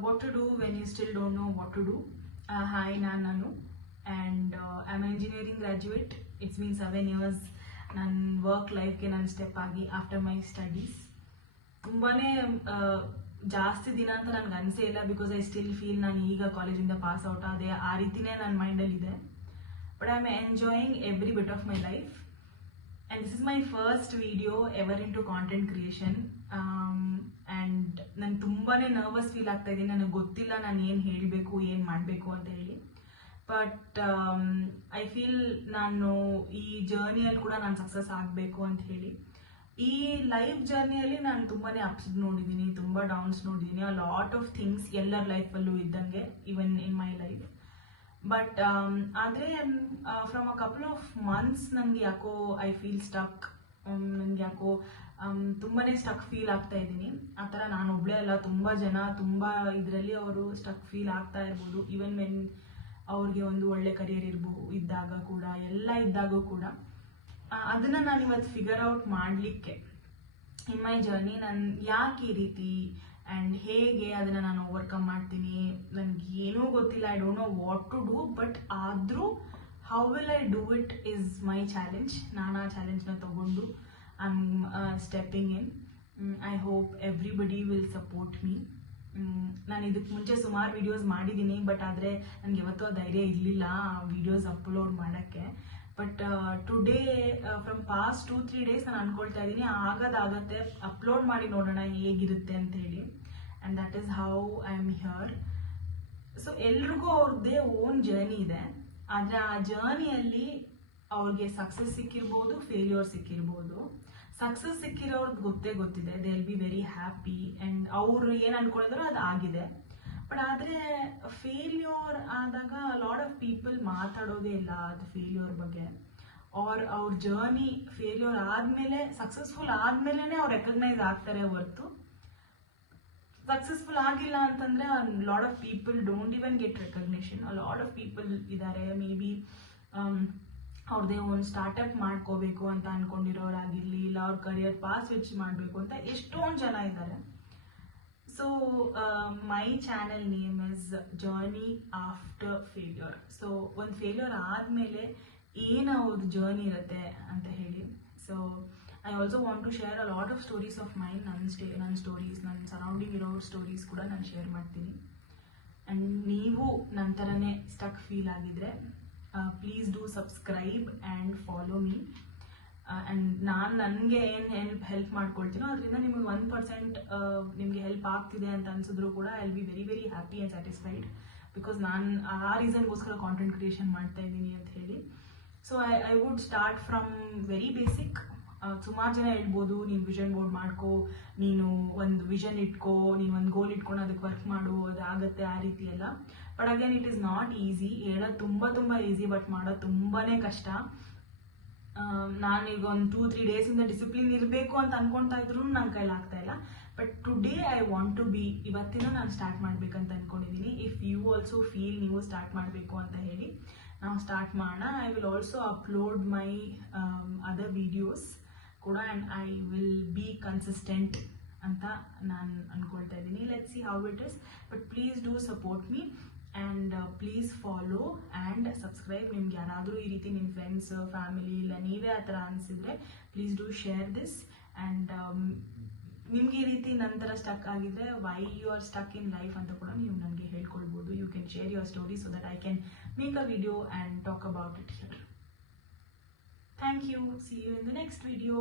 What to do when you still don't know what to do. Hi, Nanu, and I'm an engineering graduate. It's been 7 years. ನನ್ನ work ಲೈಫ್ಗೆ ನಾನು step ಆಗಿ after my studies ತುಂಬಾ ಜಾಸ್ತಿ ದಿನ ಅಂತ ನನಗೆ ಅನಿಸೇ ಇಲ್ಲ. ಬಿಕಾಸ್ ಐ ಸ್ಟಿಲ್ ಫೀಲ್ ನಾನು ಈಗ ಕಾಲೇಜಿಂದ ಪಾಸ್ ಔಟ್ ಆದೆ, ಆ ರೀತಿನೇ ನನ್ನ ಮೈಂಡಲ್ಲಿದೆ. But I am enjoying every bit of my life. And this is my first video ever into content creation. And ನಾನು ತುಂಬಾನೇ ನರ್ವಸ್ ಫೀಲ್ ಆಗ್ತಾ ಇದ್ದೀನಿ. ನನಗೆ ಗೊತ್ತಿಲ್ಲ ನಾನು ಏನು ಹೇಳಬೇಕು, ಏನು ಮಾಡಬೇಕು ಅಂತ ಹೇಳಿ. ಬಟ್ ಐ ಫೀಲ್ ನಾನು ಈ ಜರ್ನಿಯಲ್ಲಿ ಕೂಡ ನಾನು ಸಕ್ಸಸ್ ಆಗಬೇಕು ಅಂತ ಹೇಳಿ. ಈ ಲೈಫ್ ಜರ್ನಿಯಲ್ಲಿ ನಾನು ತುಂಬಾನೇ ಅಪ್ಸ್ ನೋಡಿದ್ದೀನಿ, ತುಂಬ ಡೌನ್ಸ್ ನೋಡಿದ್ದೀನಿ. ಅ ಲಾಟ್ ಆಫ್ ಥಿಂಗ್ಸ್ ಎಲ್ಲರ ಲೈಫಲ್ಲೂ ಇದ್ದಂಗೆ, even in my life. But ಆದರೆ from a couple of months ನನಗೆ ಯಾಕೋ ಐ ಫೀಲ್ ಸ್ಟಕ್. ನನಗೆ ಯಾಕೋ ತುಂಬಾ ಸ್ಟಕ್ ಫೀಲ್ ಆಗ್ತಾ ಇದ್ದೀನಿ. ಆ ಥರ ನಾನು ಒಬ್ಬಳೇ ಅಲ್ಲ, ತುಂಬ ಜನ ತುಂಬ ಇದರಲ್ಲಿ ಅವರು ಸ್ಟಕ್ ಫೀಲ್ ಆಗ್ತಾ ಇರ್ಬೋದು. ಈವನ್ ವೆನ್ ಅವ್ರಿಗೆ ಒಂದು ಒಳ್ಳೆ ಕರಿಯರ್ ಇದ್ದಾಗ ಕೂಡ, ಎಲ್ಲ ಇದ್ದಾಗೂ ಕೂಡ ಅದನ್ನು ನಾನು ಇವತ್ತು ಫಿಗರ್ ಔಟ್ ಮಾಡಲಿಕ್ಕೆ ಇನ್ ಮೈ ಜರ್ನಿ ನಾನು ಯಾಕೆ ಈ ರೀತಿ ಆ್ಯಂಡ್ ಹೇಗೆ ಅದನ್ನು ನಾನು ಓವರ್ಕಮ್ ಮಾಡ್ತೀನಿ, ನನಗೆ ಏನೂ ಗೊತ್ತಿಲ್ಲ. I don't know what to do. But ಆದರೂ how will I do it is my challenge. ನಾನು ಆ ಚಾಲೆಂಜ್ನ ತಗೊಂಡು I am stepping in. I hope everybody will support me. ನಾನು ಇದಕ್ಕೆ ಮುಂಚೆ ಸುಮಾರು ವೀಡಿಯೋಸ್ ಮಾಡಿದ್ದೀನಿ, ಬಟ್ ಆದರೆ ನನಗೆ ಯಾವತ್ತೂ ಧೈರ್ಯ ಇರಲಿಲ್ಲ ವೀಡಿಯೋಸ್ ಅಪ್ಲೋಡ್ ಮಾಡೋಕ್ಕೆ. But today from past 2-3 days ನಾನು ಅಂದ್ಕೊಳ್ತಾ ಇದ್ದೀನಿ ಆಗೋದಾಗತ್ತೆ, ಅಪ್ಲೋಡ್ ಮಾಡಿ ನೋಡೋಣ ಹೇಗಿರುತ್ತೆ ಅಂತ ಹೇಳಿ. And that is how I am here. So ಎಲ್ರಿಗೂ ಅವ್ರದ್ದೇ ಓನ್ ಜರ್ನಿ ಇದೆ. ಆದರೆ ಆ ಜರ್ನಿಯಲ್ಲಿ ಅವ್ರಿಗೆ ಸಕ್ಸಸ್ ಸಿಕ್ಕಿರ್ಬೋದು, ಫೇಲ್ಯೂರ್ ಸಿಕ್ಕಿರ್ಬೋದು. ಸಕ್ಸಸ್ ಸಿಕ್ಕಿರೋರ್ದು ಗೊತ್ತಿದೆ, they will be very happy and ಅವರು ಏನು ಅಂದ್ಕೊಂಡಿದ್ರು ಅದು ಆಗಿದೆ. ಬಟ್ ಆದರೆ ಫೇಲ್ಯೂರ್ ಆದಾಗ ಲಾಟ್ ಆಫ್ ಪೀಪಲ್ ಮಾತಾಡೋದೇ ಇಲ್ಲ ಅದು ಫೇಲ್ಯೂರ್ ಬಗ್ಗೆ. ಅವ್ರ ಜರ್ನಿ ಫೇಲ್ಯೂರ್ ಆದಮೇಲೆ, ಸಕ್ಸಸ್ಫುಲ್ ಆದಮೇಲೆ ಅವ್ರು ರೆಕಗ್ನೈಸ್ ಆಗ್ತಾರೆ ಹೊರತು ಸಕ್ಸಸ್ಫುಲ್ ಆಗಿಲ್ಲ ಅಂತಂದರೆ lot of people don't even get recognition. Lot of people ಇದ್ದಾರೆ, ಮೇ ಬಿ ಅವ್ರದ್ದೇ ಒಂದು ಸ್ಟಾರ್ಟಪ್ ಮಾಡ್ಕೋಬೇಕು ಅಂತ ಅಂದ್ಕೊಂಡಿರೋರಾಗಿರಲಿ, ಇಲ್ಲ ಅವ್ರ ಕರಿಯರ್ ಪಾಸ್ ಸ್ವಿಚ್ ಮಾಡಬೇಕು ಅಂತ ಎಷ್ಟೊಂದು ಜನ ಇದ್ದಾರೆ. So my channel name is journey after failure. So ಒಂದು ಫೇಲ್ಯೂರ್ ಆದಮೇಲೆ ಏನು ಅವ್ರ ಜರ್ನಿ ಇರುತ್ತೆ ಅಂತ ಹೇಳಿ. So I also want to share a lot of stories of mine. ನನ್ನ ಸ್ಟೋರೀಸ್, ನನ್ನ ಸರೌಂಡಿಂಗ್ ಇರೋ ಸ್ಟೋರೀಸ್ ಕೂಡ ನಾನು ಶೇರ್ ಮಾಡ್ತೀನಿ. ಆ್ಯಂಡ್ ನೀವು ನನ್ನ ಥರನೇ ಸ್ಟಕ್ ಫೀಲ್ ಆಗಿದ್ರೆ please do subscribe and follow me. And ನಾನು ನನಗೆ ಏನು ಹೆಲ್ಪ್ ಮಾಡ್ಕೊಳ್ತೀನೋ ಅದರಿಂದ ನಿಮಗೆ 1% ನಿಮಗೆ ಹೆಲ್ಪ್ ಆಗ್ತಿದೆ ಅಂತ ಅನಿಸಿದ್ರು ಕೂಡ I will be very very happy and satisfied. Because ನಾನು ಆ ರೀಸನ್ಗೋಸ್ಕರ ಕಾಂಟೆಂಟ್ ಕ್ರಿಯೇಷನ್ ಮಾಡ್ತಾ ಇದ್ದೀನಿ ಅಂತ ಹೇಳಿ. So I would start from very basic. ಸುಮಾರು ಜನ ಹೇಳ್ಬೋದು, ನೀನು ವಿಷನ್ ಬೋರ್ಡ್ ಮಾಡ್ಕೋ, ನೀನು ಒಂದು ವಿಷನ್ ಇಟ್ಕೋ, ನೀನು ಒಂದು ಗೋಲ್ ಇಟ್ಕೊಂಡು ಅದಕ್ಕೆ ವರ್ಕ್ ಮಾಡು, ಅದಾಗತ್ತೆ, ಆ ರೀತಿ ಎಲ್ಲ. But again it is not easy. ಹೇಳೋದು ತುಂಬ ಈಸಿ, ಬಟ್ ಮಾಡೋದು ತುಂಬಾ ಕಷ್ಟ. ನಾನೀಗ ಒಂದು 2-3 ಡೇಸಿಂದ ಡಿಸಿಪ್ಲಿನ್ ಇರಬೇಕು ಅಂತ ಅಂದ್ಕೊಳ್ತಾ ಇದ್ರು ನನ್ನ ಕೈಲಾಗ್ತಾ ಇಲ್ಲ. But today I want to be, ಇವತ್ತಿನ ನಾನು ಸ್ಟಾರ್ಟ್ ಮಾಡಬೇಕಂತ ಅಂದ್ಕೊಂಡಿದ್ದೀನಿ. ಇಫ್ ಯು ಆಲ್ಸೋ ಫೀಲ್ ನೀವು ಸ್ಟಾರ್ಟ್ ಮಾಡಬೇಕು ಅಂತ ಹೇಳಿ, ನಾವು ಸ್ಟಾರ್ಟ್ ಮಾಡೋಣ. I will also upload my other videos ಕೂಡ, and I will be consistent ಅಂತ ನಾನು ಅಂದ್ಕೊಳ್ತಾ ಇದ್ದೀನಿ. Let's see how it is. But please do support me and please follow and subscribe. ನಿಮ್ಗೆ ಯಾರಾದರೂ ಈ ರೀತಿ ನಿಮ್ಮ ಫ್ರೆಂಡ್ಸ್, ಫ್ಯಾಮಿಲಿ, ಇಲ್ಲ ನೀವೇ ಆ ಥರ ಅನಿಸಿದ್ರೆ please do share this. And ನಿಮ್ಗೆ ಈ ರೀತಿ ನಂತರ ಸ್ಟಕ್ ಆಗಿದ್ರೆ why you are stuck in life ಅಂತ ಕೂಡ ನೀವು ನನಗೆ ಹೇಳ್ಕೊಳ್ಬೋದು. You can share your story so that I can make a video and talk about it here. Thank you. See you in the next video.